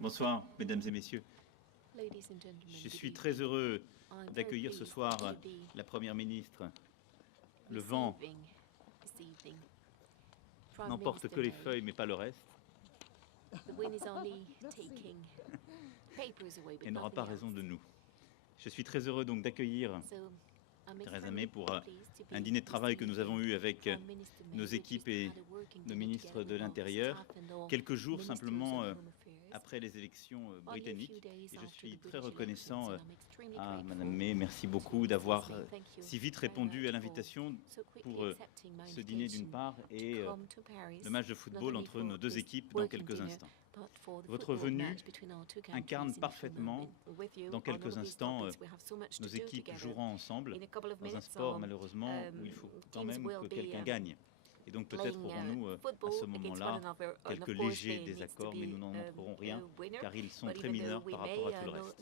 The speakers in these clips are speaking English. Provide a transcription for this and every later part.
Bonsoir, mesdames et messieurs. Je suis très heureux d'accueillir ce soir la Première ministre. Le vent n'emporte que les feuilles, mais pas le reste. Elle n'aura pas raison de nous. Je suis très heureux donc d'accueillir Theresa pour un dîner de travail que nous avons eu avec nos équipes et nos ministres de l'Intérieur, quelques jours simplement après les élections britanniques. Et je suis très reconnaissant à Madame May. Merci beaucoup d'avoir si vite répondu à l'invitation pour ce dîner d'une part et le match de football entre nos deux équipes dans quelques instants. Votre venue incarne parfaitement, dans quelques instants, nos équipes joueront ensemble dans un sport malheureusement où il faut quand même que quelqu'un gagne. Et donc peut-être aurons-nous à ce moment-là quelques légers désaccords, mais nous n'en montrerons rien car ils sont très mineurs par rapport à tout le reste.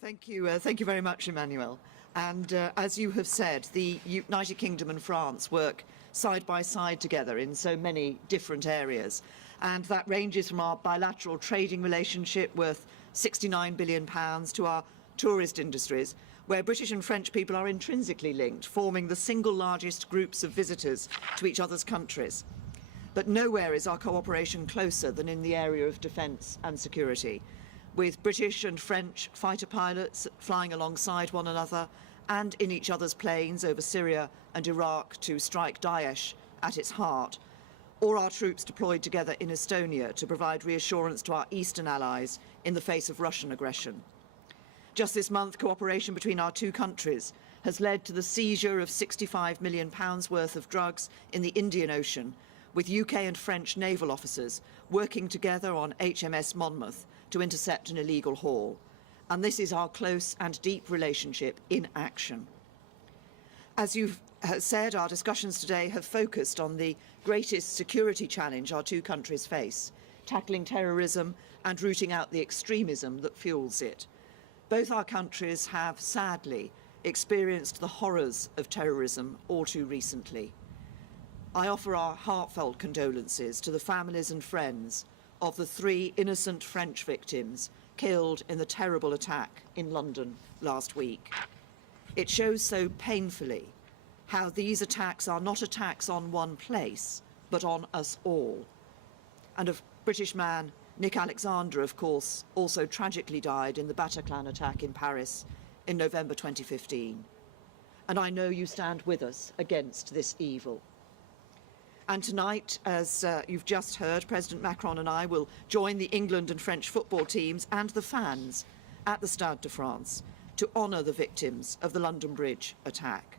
Thank you very much, Emmanuel. And as you have said, the United Kingdom and France work side by side together in so many different areas. And that ranges from our bilateral trading relationship worth £69 billion to our tourist industries, where British and French people are intrinsically linked, forming the single largest groups of visitors to each other's countries. But nowhere is our cooperation closer than in the area of defence and security, with British and French fighter pilots flying alongside one another and in each other's planes over Syria and Iraq to strike Daesh at its heart, or our troops deployed together in Estonia to provide reassurance to our eastern allies in the face of Russian aggression. Just this month, cooperation between our two countries has led to the seizure of £65 million worth of drugs in the Indian Ocean, with UK and French naval officers working together on HMS Monmouth to intercept an illegal haul. And this is our close and deep relationship in action. As you've said, our discussions today have focused on the greatest security challenge our two countries face, tackling terrorism and rooting out the extremism that fuels it. Both our countries have, sadly, experienced the horrors of terrorism all too recently. I offer our heartfelt condolences to the families and friends of the 3 innocent French victims killed in the terrible attack in London last week. It shows so painfully how these attacks are not attacks on one place, but on us all. And a British man, Nick Alexander, of course, also tragically died in the Bataclan attack in Paris in November 2015. And I know you stand with us against this evil. And tonight, as you've just heard, President Macron and I will join the England and French football teams and the fans at the Stade de France to honour the victims of the London Bridge attack.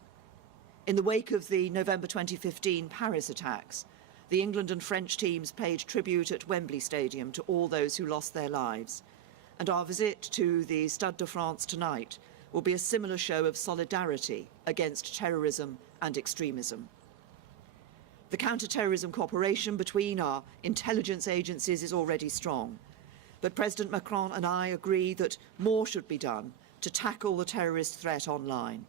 In the wake of the November 2015 Paris attacks, the England and French teams paid tribute at Wembley Stadium to all those who lost their lives. And our visit to the Stade de France tonight will be a similar show of solidarity against terrorism and extremism. The counter-terrorism cooperation between our intelligence agencies is already strong, but President Macron and I agree that more should be done to tackle the terrorist threat online.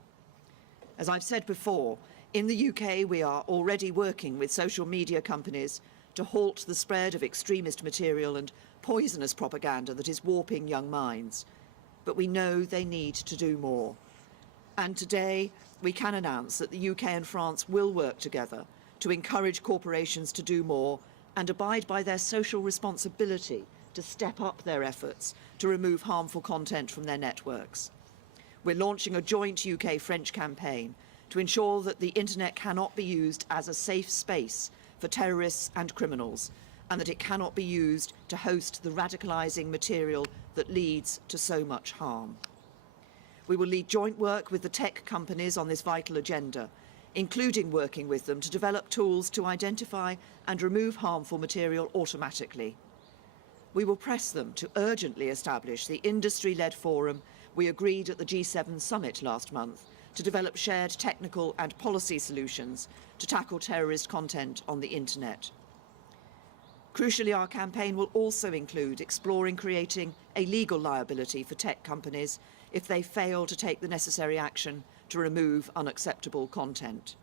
As I've said before, in the UK we are already working with social media companies to halt the spread of extremist material and poisonous propaganda that is warping young minds. But we know they need to do more. And today we can announce that the UK and France will work together to encourage corporations to do more and abide by their social responsibility to step up their efforts to remove harmful content from their networks. We're launching a joint UK-French campaign to ensure that the internet cannot be used as a safe space for terrorists and criminals, and that it cannot be used to host the radicalising material that leads to so much harm. We will lead joint work with the tech companies on this vital agenda, including working with them to develop tools to identify and remove harmful material automatically. We will press them to urgently establish the industry-led forum we agreed at the G7 summit last month to develop shared technical and policy solutions to tackle terrorist content on the internet. Crucially, our campaign will also include exploring creating a legal liability for tech companies if they fail to take the necessary action to remove unacceptable content.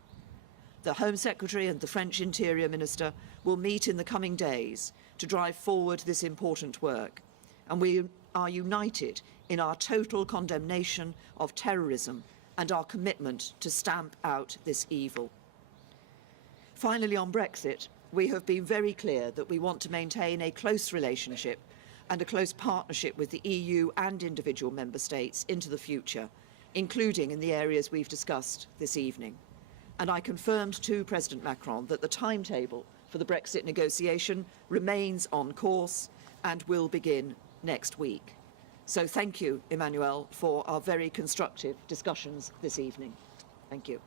The Home Secretary and the French Interior Minister will meet in the coming days to drive forward this important work, and we are united in our total condemnation of terrorism and our commitment to stamp out this evil. Finally, on Brexit, we have been very clear that we want to maintain a close relationship and a close partnership with the EU and individual member states into the future, including in the areas we've discussed this evening. And I confirmed to President Macron that the timetable for the Brexit negotiation remains on course and will begin next week. So thank you, Emmanuel, for our very constructive discussions this evening. Thank you.